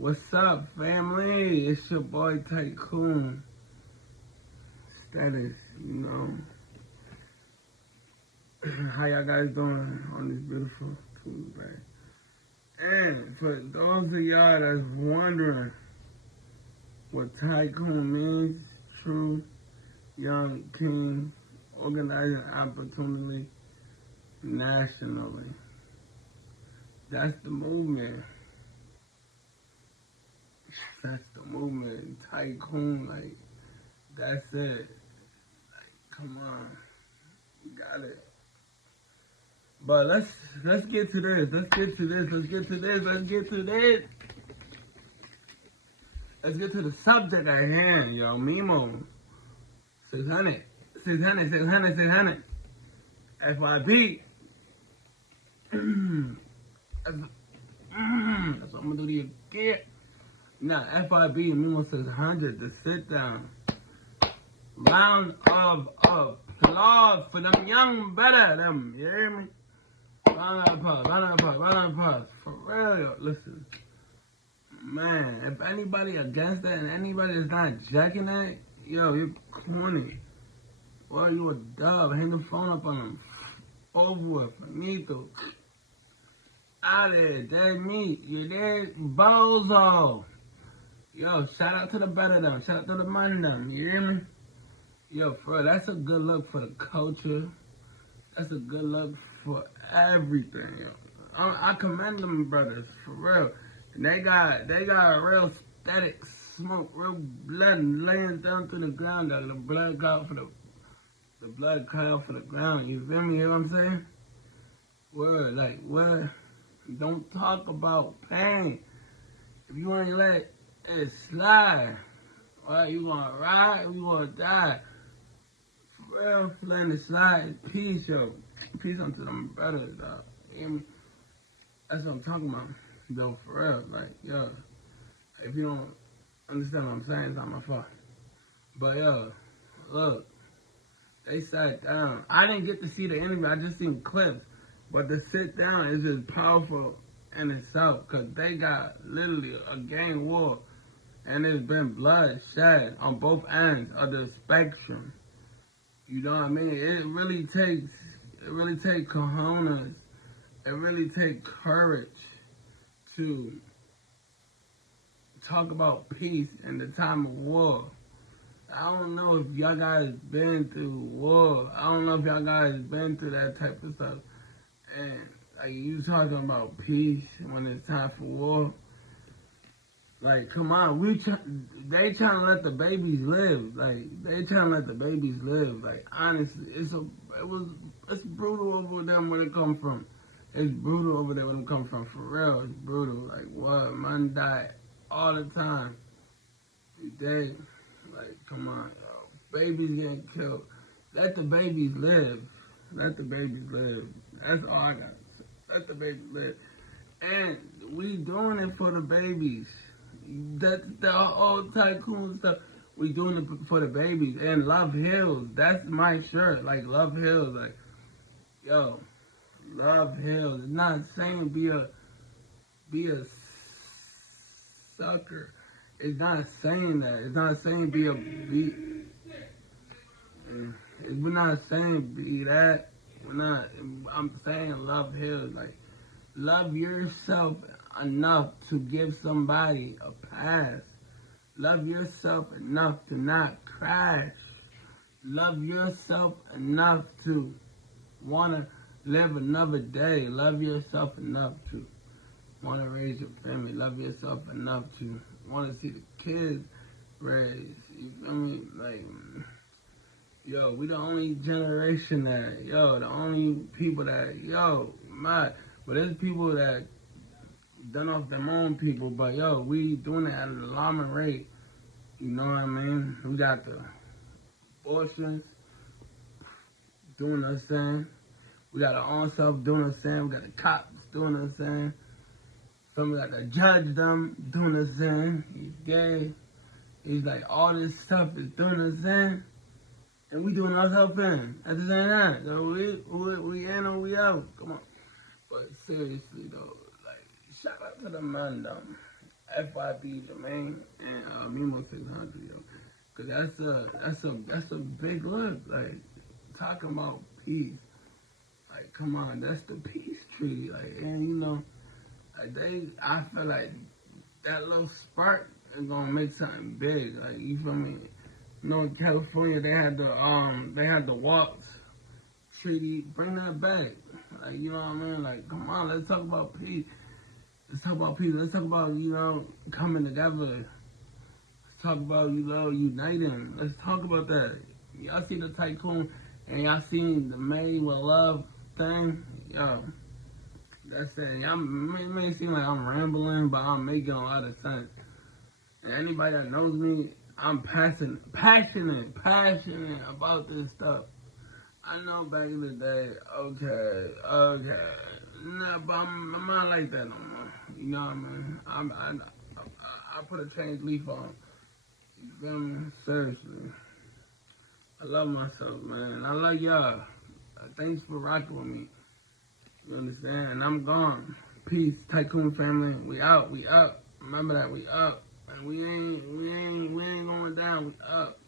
What's up, family? It's your boy Tycoon. Status, How y'all guys doing on this beautiful Tuesday? And for those of y'all that's wondering what Tycoon means, true young king, organizing opportunity nationally. That's the movement. That's the movement. Tycoon, that's it. Come on. You got it. But let's get to this. Let's get to the subject at hand, yo. Memo. 600. FYB. That's what I'm gonna do to you again. Now, FYB, Memo says 100 to sit down. Round of applause for them young better, them, you hear me? Round of applause. For real, yo, listen. Man, if anybody against that and anybody that's not jacking that, yo, you're corny. Well, you a dub. Hang the phone up on them. Over with. Finito. Out of there. Dead meat. You there? Bozo. Yo, shout out to the better them. Shout out to the man them. You hear me? Yo, for real, that's a good look for the culture. That's a good look for everything, yo. I commend them brothers, for real. And they got real static smoke, real blood laying down to the ground. The blood cloud for the ground. You feel me? You know what I'm saying? Word, what? Don't talk about pain. If you want to let it slide, or you want to ride, or you want to die. For real, letting it slide. Peace, yo. Peace unto them brothers, dog. You hear me? That's what I'm talking about. Yo, for real. Yo, if you don't understand what I'm saying, it's not my fault. But, yo, look. They sat down. I didn't get to see the interview. I just seen clips. But to sit down is just powerful in itself. Because they got literally a gang war. And there's been blood shed on both ends of the spectrum. You know what I mean? It really takes cojones. It really takes courage to talk about peace in the time of war. I don't know if y'all guys been through war. I don't know if y'all guys been through that type of stuff. And you talking about peace when it's time for war. Come on, they trying to let the babies live. Honestly, it's brutal over there where it come from. It's brutal over there where it come from. For real, it's brutal. What? Man die all the time. They, come on, yo. Babies getting killed. Let the babies live. That's all I got to say. Let the babies live. And we doing it for the babies. That's the old Tycoon stuff. We doing it for the babies. And Love Heals. That's my shirt. Love Heals. Yo, Love Heals. It's not saying be a sucker. It's not saying that. It's not saying we're not saying be that. I'm saying Love Heals. Love yourself enough to give somebody a pass. Love yourself enough to not crash. Love yourself enough to want to live another day. Love yourself enough to want to raise your family. Love yourself enough to want to see the kids raised. You feel me? Yo, we the only generation that, the only people that, but there's people that done off their own people, but we doing it at an alarming rate. You know what I mean? We got the abortions doing the same. We got our own self doing the same. We got the cops doing the same. Some got the judge them doing the same. He's gay. He's all this stuff is doing the same. And we doing ourselves in at the same time. So we in or we out. Come on. But seriously though, shout out to the man them. FYB, the main, and Memo 600, yo. Cause that's a big look, like, talking about peace. Like, come on, that's the peace treaty. Like, and you know, like I feel like that little spark is gonna make something big. Like, you feel me? You know, in California they had the walks treaty. Bring that back. Like, you know what I mean? Like, come on, let's talk about peace. Let's talk about peace. Let's talk about, you know, coming together. Let's talk about, you know, uniting. Let's talk about that. Y'all see the tycoon and y'all seen the Made with Love thing? Yo, that's it. Y'all may seem like I'm rambling, but I'm making a lot of sense. And anybody that knows me, I'm passionate about this stuff. I know back in the day, okay. Nah, but I'm not like that no more. You know what I mean? I put a change leaf on. You feel me? Seriously. I love myself, man. I love y'all. Thanks for rocking with me. You understand? And I'm gone. Peace, Tycoon family. We out. Remember that, we up. And we ain't going down, we up.